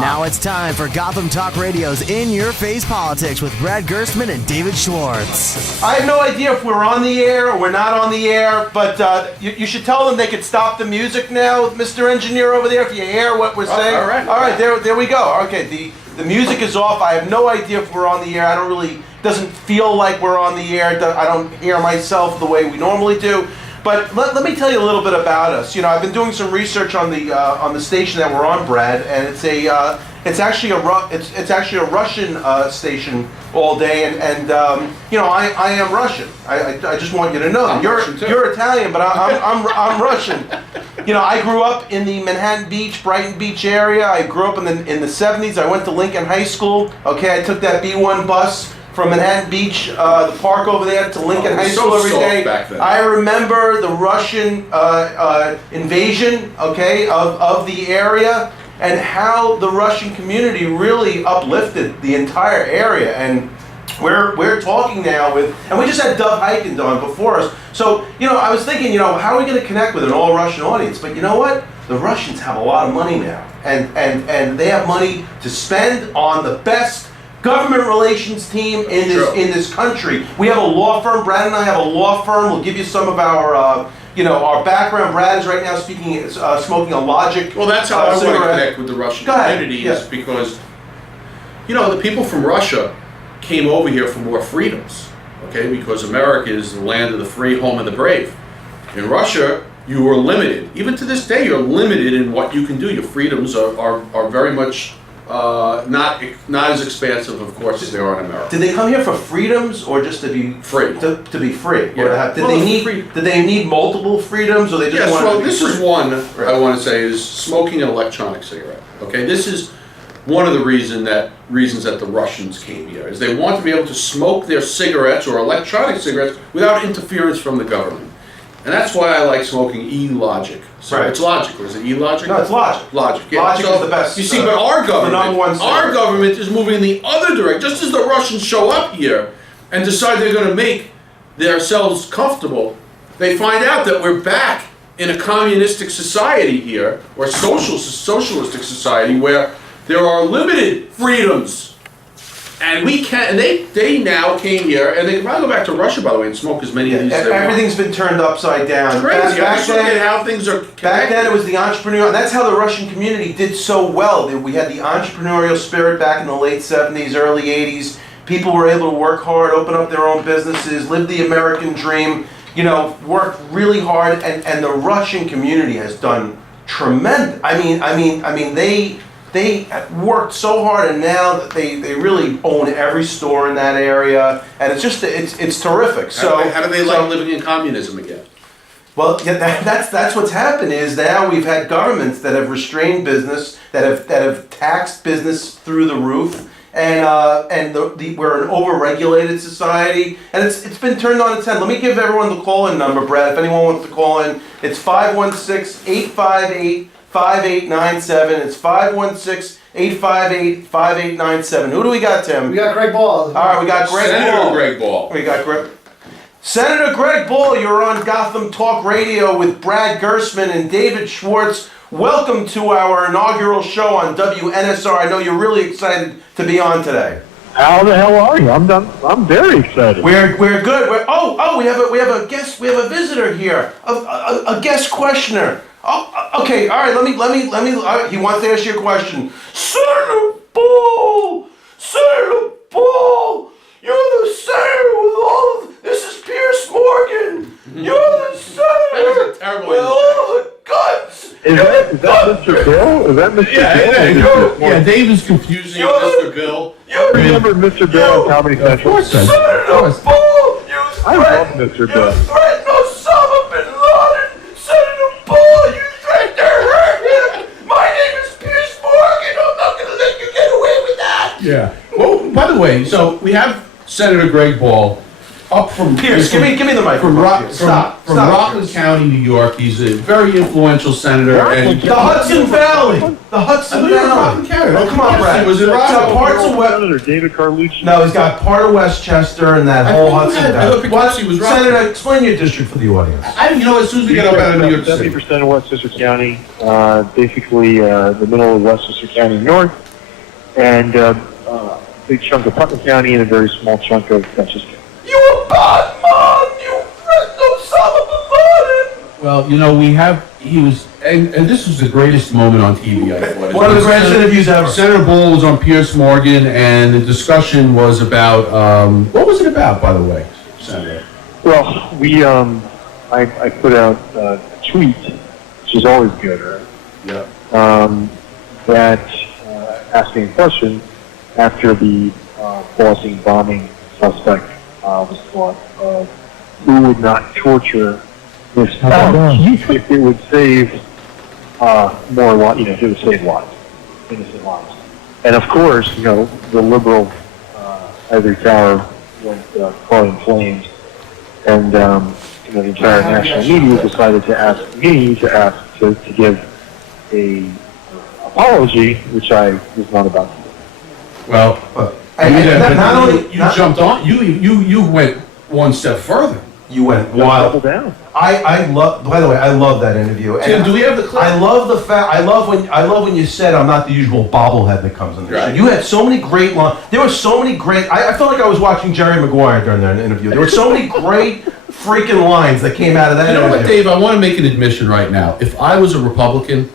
Now it's time for Gotham Talk Radio's In Your Face Politics with Brad Gerstmann and David Schwartz. I have no idea if we're on the air or we're not on the air, but you should tell them they could stop the music now, Mr. Engineer over there, if you hear what we're saying. All right. All right, there we go. Okay, the music is off. I have no idea if we're on the air. I don't really, doesn't feel like we're on the air. I don't hear myself the way we normally do. But let me tell you a little bit about us. You know, I've been doing some research on the station that we're on, Brad, and it's actually a Russian station all day, and you know, I am Russian. I just want you to know that you're Italian, but I'm Russian. You know, I grew up in the Manhattan Beach, Brighton Beach area. I grew up in the 70s. I went to Lincoln High School. Okay, I took that B1 bus from Manhattan Beach, the park over there, to Lincoln High School every day. Back then. I remember the Russian invasion, okay, of the area, and how the Russian community really uplifted the entire area. And we're talking now with, and we just had Dov Hikind on before us. So, you know, I was thinking, you know, how are we going to connect with an all-Russian audience? But you know what? The Russians have a lot of money now, and they have money to spend on the best government relations team in this country. We have a law firm. Brad and I have a law firm. We'll give you some of our our background. Brad is right now smoking a Logic. Well, that's how I want to connect with the Russian community, is because, you know, the people from Russia came over here for more freedoms, okay? Because America is the land of the free, home of the brave. In Russia, you were limited. Even to this day, you're limited in what you can do. Your freedoms are very much not as expansive, of course, as they are in America. Did they come here for freedoms or just to be free? To be free. Yeah. Did they need multiple freedoms, or they just wanted to be this free? is one I want to say is smoking an electronic cigarette. Okay, this is one of the reasons that the Russians came here, is they want to be able to smoke their cigarettes or electronic cigarettes without interference from the government. And that's why I like smoking E-Logic. So right. It's Logic, or is it E-Logic? No, it's Logic. Logic, yeah. Logic is the best. You see, but our government is moving in the other direction. Just as the Russians show up here and decide they're going to make themselves comfortable, they find out that we're back in a communistic society here, or socialistic society, where there are limited freedoms. And we can't. And they now came here, and they can probably go back to Russia, by the way, and smoke as many of these as they want. Everything's been turned upside down. It's crazy. Back then, how things are connected. Back then, it was the entrepreneurial. And that's how the Russian community did so well. We had the entrepreneurial spirit back in the late 70s, early 80s. People were able to work hard, open up their own businesses, live the American dream. You know, work really hard, and the Russian community has done tremendous. I mean, they worked so hard, and now that they really own every store in that area, and it's just it's terrific. So how do they like living in communism again? Well, yeah, that's what's happened. Is now we've had governments that have restrained business, that have taxed business through the roof, and we're an over-regulated society, and it's been turned on its head. Let me give everyone the call-in number, Brad. If anyone wants to call in, it's 516-858. 5897. It's 516-858-5897. Who do we got, Tim? We got Greg Ball. All right, we got Greg Senator Ball. Greg Ball. We got Senator Greg Ball. You're on Gotham Talk Radio with Brad Gerstmann and David Schwartz. Welcome to our inaugural show on WNSR. I know you're really excited to be on today. How the hell are you? I'm very excited. We're good. We have a guest. We have a visitor here. A guest questioner. Oh, okay. All right. Let me. He wants to ask you a question. Senator Ball, you're the senator with all of. This is Pierce Morgan. You're the senator with all the guts. Is that Mr. Bill? Is that Mr. Bill? Yeah, Dave is confusing Mr. Bill. I remember Mr. Bill on Comedy Central. Senator Ball, I love Mr. Bill. You threatened Osama bin Laden. Senator Ball, you threatened to hurt him. My name is Pierce Morgan. I'm not going to let you get away with that. Yeah. Well, by the way, so we have Senator Greg Ball up from Pierce. Give me the mic. From Rockland County, New York. He's a very influential senator. And the Hudson Valley. The Hudson Valley. Rockland County. Oh, come on, Brad. Was it Senator David Carlucci? No, he's got part of Westchester and that whole Hudson Valley. Senator, explain your district for the audience. As soon as we get up out of New York City. 70% of Westchester County, basically the middle of Westchester County north. and a big chunk of Putnam County and a very small chunk of Dutchess County. You a bad man! You no son of a gun! Well, and this was the greatest moment on TV, I thought. One of the greatest interviews ever. Senator Bull was on Piers Morgan, and the discussion was about, what was it about, by the way, Senator? Well, I put out a tweet, which is always good, right? Yeah. That asking a question after the Boston bombing suspect was caught of who would not torture this if it would save more lives, if it would save lives, innocent lives. And of course, the liberal ivory tower went caught in flames, and the entire national media decided to ask me to give a apology, which I was not about to do. Well, you jumped on. You went one step further. You went wild. Double down. I love. By the way, I love that interview. Tim, do we have the clip? I love the fact. I love when you said I'm not the usual bobblehead that comes in there. Right. You had so many great lines. There were so many great. I felt like I was watching Jerry Maguire during that interview. There were so many great freaking lines that came out of that. You know interview. what, Dave? I want to make an admission right now. If I was a Republican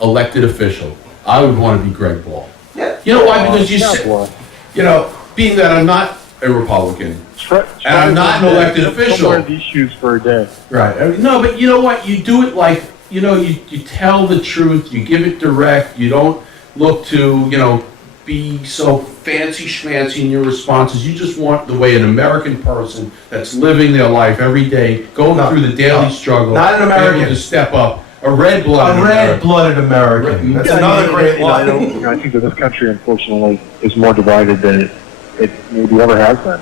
elected official, I would want to be Greg Ball. Yeah. You know why? Because Boy. being that I'm not a Republican, and I'm not an elected official. Don't wear these shoes for a day. Right. No, but you know what? You do it like, you tell the truth, you give it direct, you don't look to, be so fancy schmancy in your responses. You just want the way an American person that's living their life every day, going through the daily struggle, not an American, able to step up. A red-blooded American. That's another great line. I think that this country, unfortunately, is more divided than it maybe ever has been.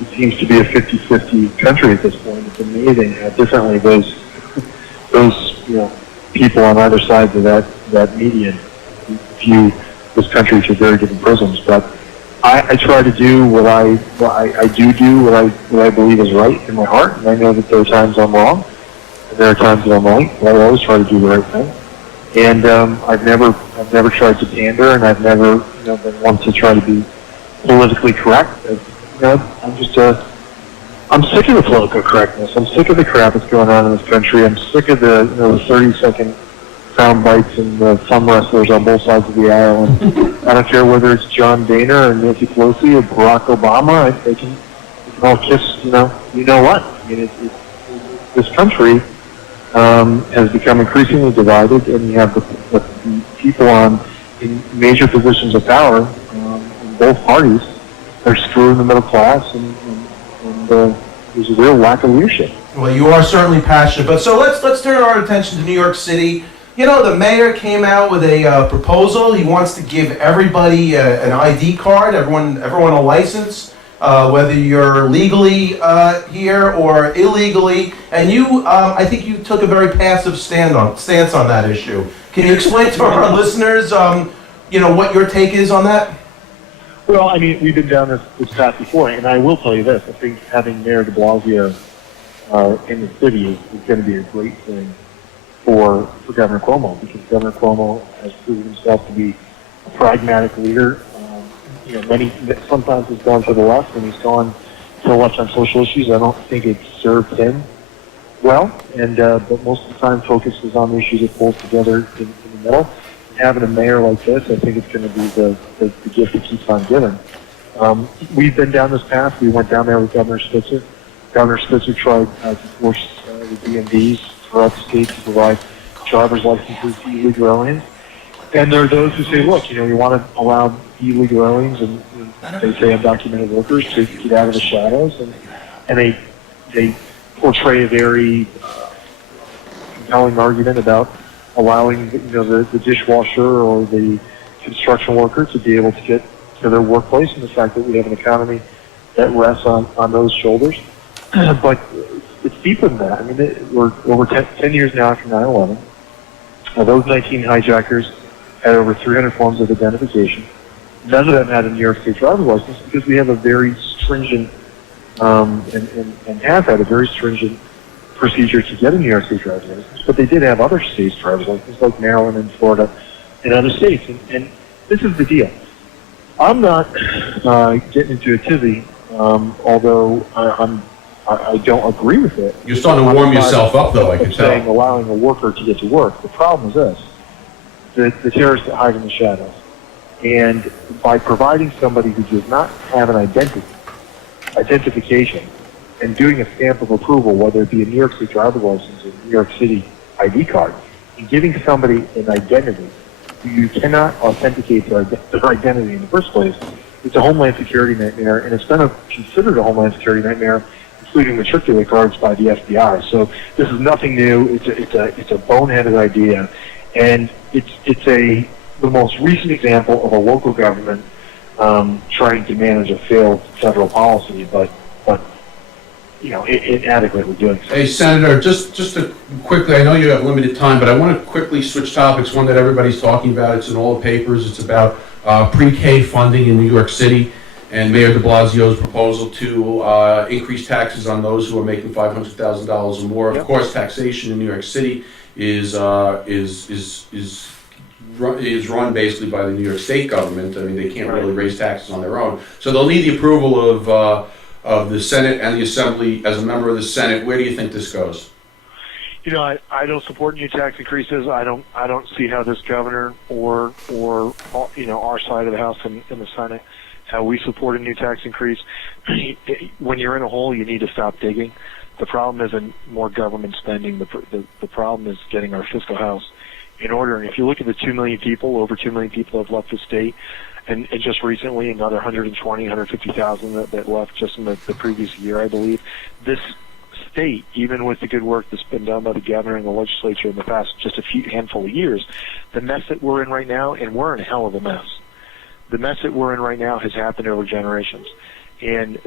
It seems to be a 50-50 country at this point. It's amazing how differently those people on either sides of that median view this country through very different prisms. But I try to do what I believe is right in my heart, and I know that there are times I'm wrong. There are times that I'm right, but I always try to do the right thing. And I've never tried to pander, and I've never been one to try to be politically correct. I'm sick of the political correctness. I'm sick of the crap that's going on in this country. I'm sick of the 30-second sound bites and the thumb wrestlers on both sides of the aisle. And I don't care whether it's John Boehner or Nancy Pelosi or Barack Obama. They can all kiss. You know what? I mean, this country has become increasingly divided, and you have the people in major positions of power in both parties are screwing the middle class, and there's a real lack of leadership. Well, you are certainly passionate, but so let's turn our attention to New York City. The mayor came out with a proposal. He wants to give everybody an ID card, everyone a license. Whether you're legally here or illegally, and I think you took a very passive stance on that issue. Can you explain to our listeners, what your take is on that? Well, I mean, we've been down this path before, and I will tell you this: I think having Mayor De Blasio in the city is going to be a great thing for Governor Cuomo, because Governor Cuomo has proven himself to be a pragmatic leader. Sometimes he's gone to the left, and he's gone to the left on social issues. I don't think it served him well, but most of the time focuses on the issues that pulls together in the middle. Having a mayor like this, I think it's going to be the gift that keeps on giving. We've been down this path. We went down there with Governor Spitzer. Governor Spitzer tried to force the DMVs throughout the state to provide driver's licenses to illegal aliens. And there are those who say, look, you want to allow illegal aliens and they say undocumented workers to get out of the shadows, and they portray a very compelling argument about allowing the dishwasher or the construction worker to be able to get to their workplace, and the fact that we have an economy that rests on those shoulders. But it's deeper than that. I mean, we're over 10 years now after 9/11. Those 19 hijackers had over 300 forms of identification. None of them had a New York State driver's license, because we have a very stringent and have had a very stringent procedure to get a New York State driver's license. But they did have other states' driver's licenses, like Maryland and Florida and other states. And this is the deal. I'm not getting into a tizzy, although I don't agree with it. You're starting to warm yourself up, though, I can saying tell. allowing a worker to get to work. The problem is this: the terrorists that hide in the shadows, and by providing somebody who does not have an identification, and doing a stamp of approval, whether it be a New York State driver's license or a New York City ID card, and giving somebody an identity who you cannot authenticate their identity in the first place, it's a Homeland Security nightmare, and it's been considered a Homeland Security nightmare, including matriculate cards by the FBI. So this is nothing new. It's a boneheaded idea, and it's the most recent example of a local government trying to manage a failed federal policy, but inadequately doing so. Hey, Senator, just to quickly, I know you have limited time, but I want to quickly switch topics. One that everybody's talking about, it's in all the papers. It's about pre-K funding in New York City and Mayor de Blasio's proposal to increase taxes on those who are making $500,000 or more. Of course, taxation in New York City is run basically by the New York State government. I mean, they can't really raise taxes on their own. So they'll need the approval of the Senate and the Assembly. As a member of the Senate, where do you think this goes? I don't support new tax increases. I don't see how this governor or our side of the House and the Senate, how we support a new tax increase. When you're in a hole, you need to stop digging. The problem isn't more government spending. The problem is getting our fiscal house in order. And if you look at the 2 million people, over 2 million people have left the state, and just recently another 150,000 that left just in the previous year, I believe. This state, even with the good work that's been done by the governor and the legislature in the past just a handful of years, the mess that we're in right now, and we're in a hell of a mess. The mess that we're in right now has happened over generations, and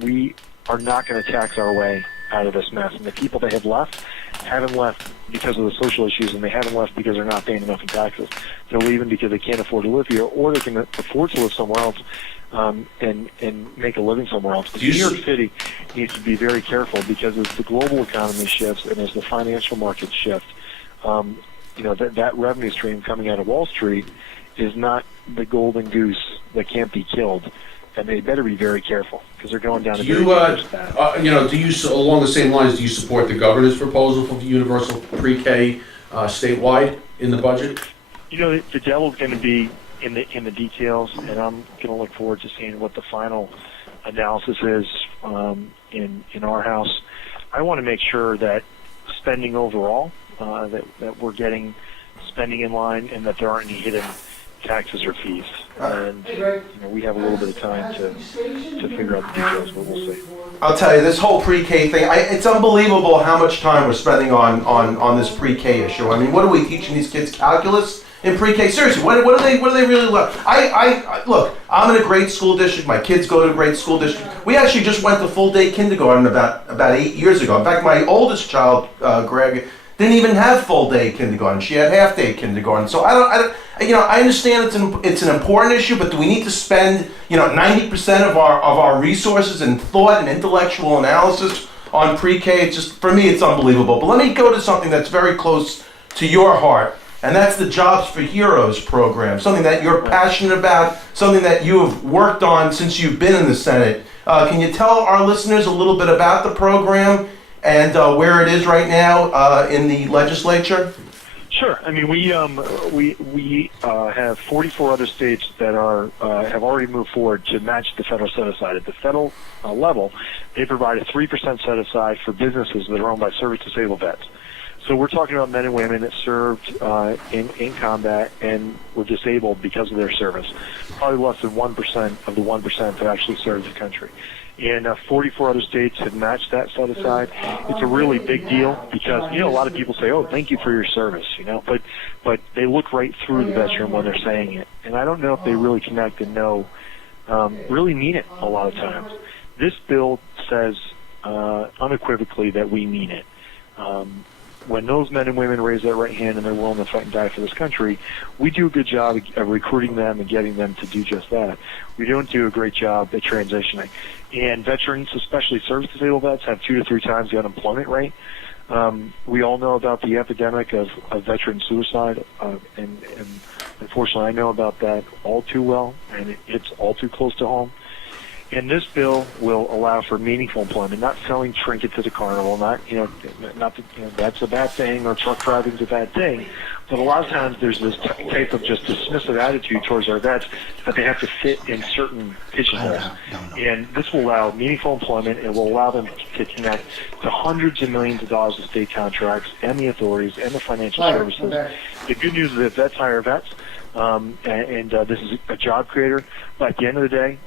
we are not going to tax our way out of this mess. And the people that have left haven't left because of the social issues, and they haven't left because they're not paying enough in taxes. They're leaving because they can't afford to live here, or they can afford to live somewhere else and make a living somewhere else. New York City needs to be very careful, because as the global economy shifts and as the financial markets shift, that revenue stream coming out of Wall Street is not the golden goose that can't be killed. And they better be very careful, because they're going down a very dangerous path. Along the same lines, do you support the governor's proposal for universal pre-K statewide in the budget? The devil's going to be in the details, and I'm going to look forward to seeing what the final analysis is in our House. I want to make sure that spending overall, that we're getting spending in line, and that there aren't any hidden taxes or fees. And we have a little bit of time to figure out the details, but we'll see. I'll tell you, this whole pre-K thing, it's unbelievable how much time we're spending on this pre-K issue. I mean, what are we teaching these kids? Calculus in pre-K? Seriously, what do they really learn? Look, I'm in a great school district. My kids go to a great school district. We actually just went to full-day kindergarten about 8 years ago. In fact, my oldest child, Greg, didn't even have full-day kindergarten. She had half-day kindergarten. So I understand it's an important issue, but do we need to spend 90% of our resources and thought and intellectual analysis on pre-K? It's just, for me, it's unbelievable. But let me go to something that's very close to your heart, and that's the Jobs for Heroes program, something that you're passionate about, something that you have worked on since you've been in the Senate. Can you tell our listeners a little bit about the program and where it is right now in the legislature? Sure. I mean, we have 44 other states that have already moved forward to match the federal set aside. At the federal level, they provide a 3% set aside for businesses that are owned by service-disabled vets. So we're talking about men and women that served in combat and were disabled because of their service. Probably less than 1% of the 1% that actually served the country. And 44 other states have matched that set aside. It's a really big deal because, a lot of people say, oh, thank you for your service, but they look right through the veteran when they're saying it. And I don't know if they really connect and really mean it a lot of times. This bill says unequivocally that we mean it. when those men and women raise that right hand and they're willing to fight and die for this country, we do a good job of recruiting them and getting them to do just that. We don't do a great job at transitioning. And veterans, especially service-disabled vets, have 2 to 3 times the unemployment rate. We all know about the epidemic of veteran suicide, and unfortunately I know about that all too well, and it's all too close to home. And this bill will allow for meaningful employment, not selling trinkets at the carnival, not that that's a bad thing, or truck driving's a bad thing. But a lot of times there's this type of just dismissive attitude towards our vets that they have to fit in certain pigeonholes. And this will allow meaningful employment. It will allow them to connect to hundreds of millions of dollars of state contracts and the authorities and the financial services. The good news is that vets hire vets. This is a job creator. But at the end of the day,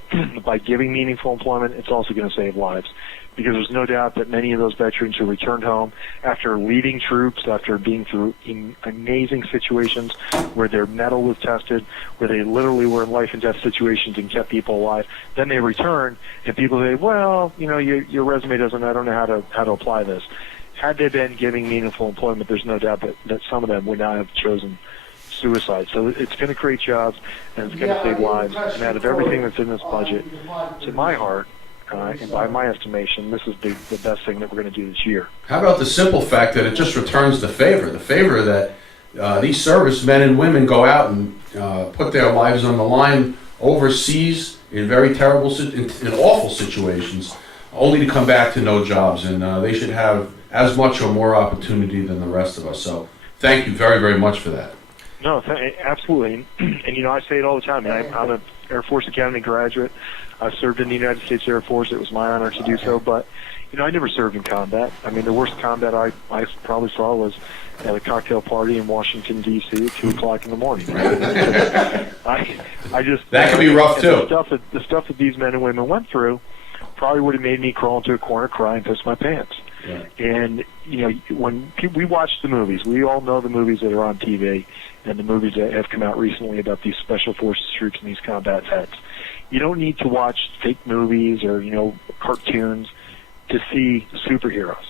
by giving meaningful employment, it's also going to save lives. Because there's no doubt that many of those veterans who returned home after leading troops, after being through amazing situations where their mettle was tested, where they literally were in life and death situations and kept people alive, then they return and people say, well, your resume doesn't, I don't know how to apply this. Had they been giving meaningful employment, there's no doubt that some of them would not have chosen suicide. So it's going to create jobs, and it's going to save lives. And out of everything that's in this budget, to my heart, and by my estimation, this is the best thing that we're going to do this year. How about the simple fact that it just returns the favor that these servicemen and women go out and put their lives on the line overseas in very terrible, in awful situations, only to come back to no jobs, and they should have as much or more opportunity than the rest of us. So thank you very, very much for that. No, absolutely. And I say it all the time. I'm an Air Force Academy graduate. I served in the United States Air Force. It was my honor to do so. But, I never served in combat. I mean, the worst combat I probably saw was at a cocktail party in Washington, D.C. at 2 o'clock in the morning. Right? I just... That can be rough, too. The stuff that these men and women went through probably would have made me crawl into a corner, cry, and piss my pants. Yeah. And, when we watch the movies, we all know the movies that are on TV and the movies that have come out recently about these special forces troops and these combat vets. You don't need to watch fake movies or, cartoons to see superheroes.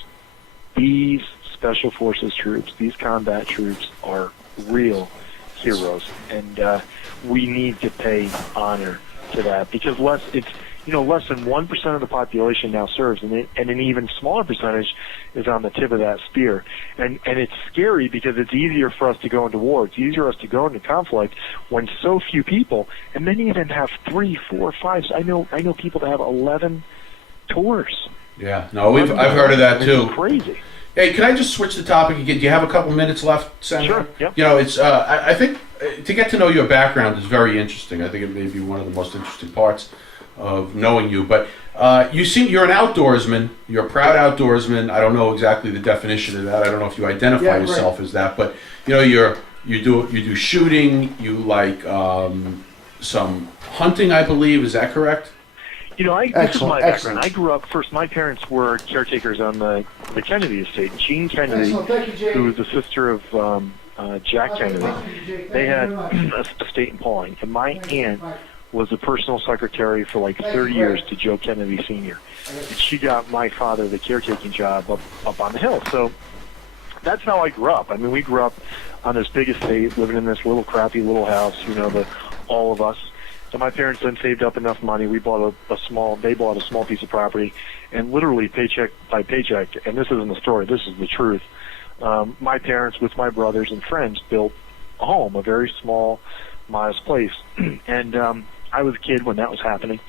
These special forces troops, these combat troops are real heroes. And we need to pay honor to that because less than 1% of the population now serves, and an even smaller percentage is on the tip of that spear. And it's scary because it's easier for us to go into war. It's easier for us to go into conflict when so few people, and many of them have 3, 4, 5. I know people that have 11 tours. Yeah, no, I've heard of that too. It's crazy. Hey, can I just switch the topic again? Do you have a couple minutes left, Senator? Sure. Yep. It's I think to get to know your background is very interesting. I think it may be one of the most interesting parts of knowing you. But you're an outdoorsman. You're a proud outdoorsman. I don't know exactly the definition of that. I don't know if you identify yourself as that. But you do shooting. You like some hunting, I believe. Is that correct? This is my background. I grew up, first, my parents were caretakers on the Kennedy estate. Jean Kennedy, who was the sister of Jack Kennedy, they had a estate in Pauling. And my aunt was the personal secretary for like 30 years to Joe Kennedy Sr. And she got my father the caretaking job up on the hill. So that's how I grew up. I mean, we grew up on this big estate, living in this little crappy little house, all of us. So my parents then saved up enough money. We bought they bought a small piece of property, and literally paycheck by paycheck, and this isn't the story, this is the truth. My parents, with my brothers and friends, built a home, a very small, modest place. And I was a kid when that was happening.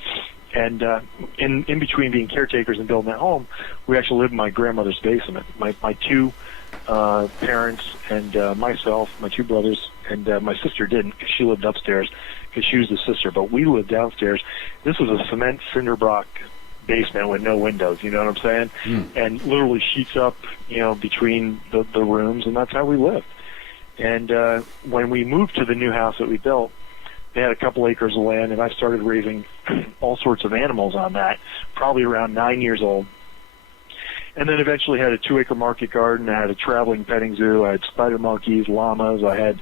And in between being caretakers and building that home, we actually lived in my grandmother's basement. My two parents and myself, my two brothers, and my sister didn't because she lived upstairs because she was the sister. But we lived downstairs. This was a cement cinder block basement with no windows, you know what I'm saying? And literally sheets up, between the rooms, and that's how we lived. And when we moved to the new house that we built, they had a couple acres of land, and I started raising all sorts of animals on that, probably around 9 years old. And then eventually had a 2-acre market garden. I had a traveling petting zoo. I had spider monkeys, llamas. I had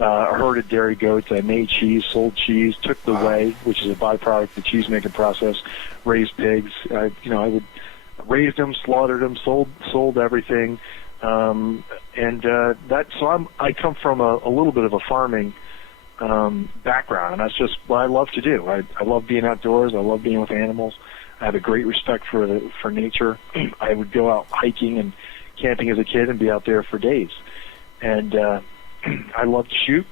a herd of dairy goats. I made cheese, sold cheese, took the whey, which is a byproduct of the cheese-making process, raised pigs. I would raise them, slaughtered them, sold everything, I come from a little bit of a farming background, and that's just what I love to do. I love being outdoors. I love being with animals. I have a great respect for nature. I would go out hiking and camping as a kid and be out there for days. And I love to shoot.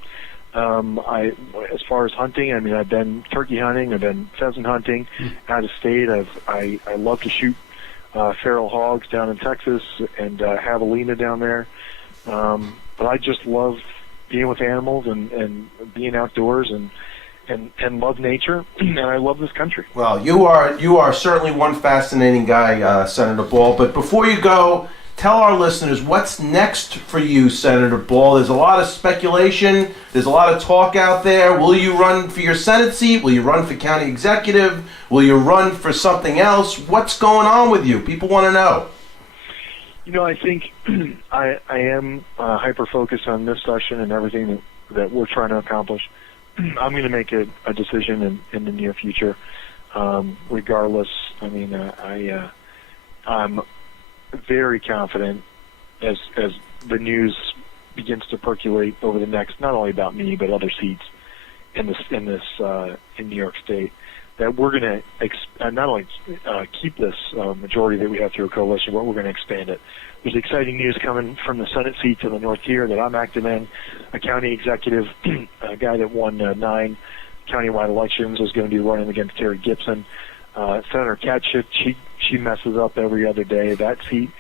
As far as hunting, I mean, I've been turkey hunting, I've been pheasant hunting out of state. I love to shoot feral hogs down in Texas and javelina down there. But I just love being with animals and being outdoors and love nature, and I love this country. Well, you are certainly one fascinating guy, Senator Ball. But before you go, tell our listeners what's next for you, Senator Ball. There's a lot of speculation. There's a lot of talk out there. Will you run for your Senate seat? Will you run for county executive? Will you run for something else? What's going on with you? People want to know. You know, I think I am hyper-focused on this session and everything that we're trying to accomplish. I'm going to make a decision in the near future. Regardless, I mean, I'm very confident as the news begins to percolate over the next, not only about me but other seats in New York State, that we're going to not only keep this majority that we have through a coalition, but we're going to expand it. There's exciting news coming from the Senate seat to the north here that I'm active in. A county executive, a guy that won 9 countywide elections, is going to be running against Terry Gibson. Senator Katchit, she messes up every other day. That seat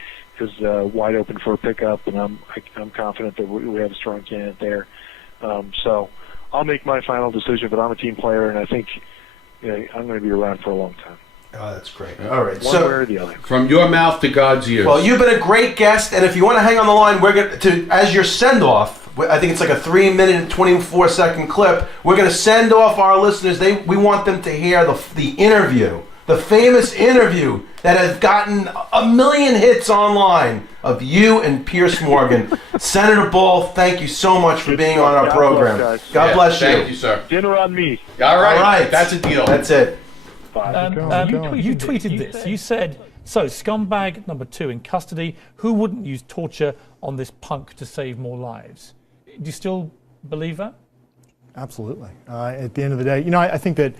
is wide open for a pickup, and I'm confident that we have a strong candidate there. So I'll make my final decision, but I'm a team player, and I think I'm going to be around for a long time. Oh, that's great. All right. One way or the other. From your mouth to God's ears. Well, you've been a great guest, and if you want to hang on the line, we're going to, as your send-off, I think it's like a 3-minute and 24-second clip, we're going to send off our listeners. We want them to hear the interview, the famous interview that has gotten 1 million hits online of you and Pierce Morgan. Senator Ball, thank you so much for being on our program. God bless you. Thank you, sir. Dinner on me. All right. That's a deal. That's it. You tweeted this. You said, so scumbag number 2 in custody. Who wouldn't use torture on this punk to save more lives? Do you still believe that? Absolutely. At the end of the day, I think that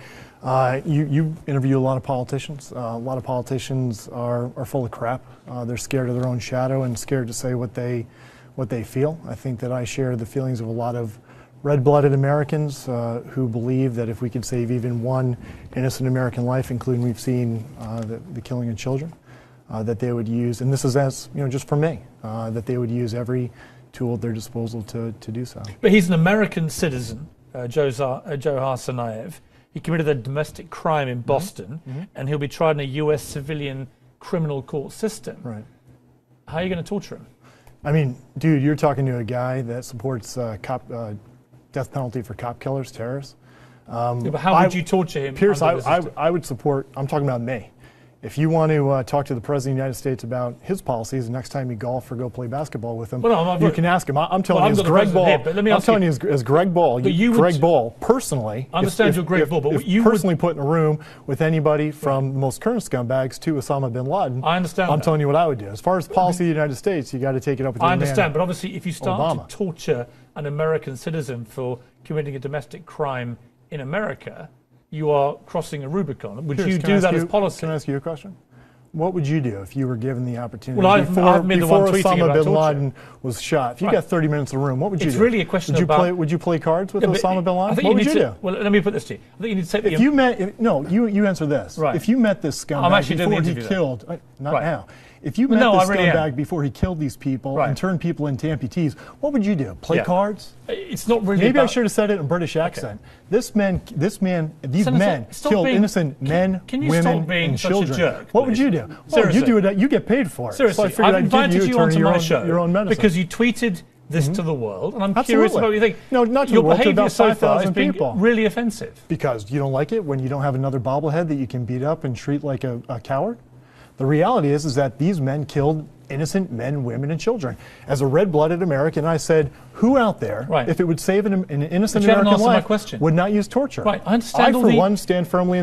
you interview a lot of politicians. A lot of politicians are full of crap. They're scared of their own shadow and scared to say what they feel. I think that I share the feelings of a lot of red-blooded Americans who believe that if we could save even one innocent American life, including we've seen the killing of children, that they would use, and this is just for me, that they would use every tool at their disposal to do so. But he's an American citizen, Joe Harsanayev. He committed a domestic crime in Boston, and he'll be tried in a U.S. civilian criminal court system. Right. How are you going to torture him? I mean, dude, you're talking to a guy that supports death penalty for cop killers, terrorists. But how would you torture him? Pierce, I would support, I'm talking about me. If you want to talk to the President of the United States about his policies, the next time you golf or go play basketball with him, you can ask him. I'm telling you, as Greg Ball, as Greg Ball, Greg Ball personally, I understand you're Greg Ball, but you personally put in a room with anybody from the most current scumbags to Osama bin Laden. I understand. I'm telling you what I would do. As far as the policy of the United States, you got to take it up with. I understand, but obviously, if you start Obama. to torture an American citizen for committing a domestic crime in America, you are crossing a Rubicon. Would you do that as policy? Can I ask you a question? What would you do if you were given the opportunity before Osama bin Laden was shot? If you got 30 minutes in the room, what would you do? It's really a question about... Would you play cards with Osama bin Laden? What would you do? Well, let me put this to you. I think you need to take if you met... No, you answer this. Right. If you met this scumbag before he killed... Not now. If you met this scumbag before he killed these people and turned people into amputees, what would you do? Play cards? It's not really. Maybe I should have said it in a British accent. These men killed innocent men, women, and children. What would you do? Seriously. You do it. You get paid for it. Seriously, so I've invited you onto my show your own medicine. because you tweeted this to the world, and I'm curious about what you think. No, not to your the world, to behavior about so far 5,000 has been people. really offensive. Because you don't like it when you don't have another bobblehead that you can beat up and treat like a coward? The reality is that these men killed innocent men, women, and children. As a red-blooded American, I said, who out there, if it would save an innocent American life, would not use torture? Right, I understand I, for one, stand firmly in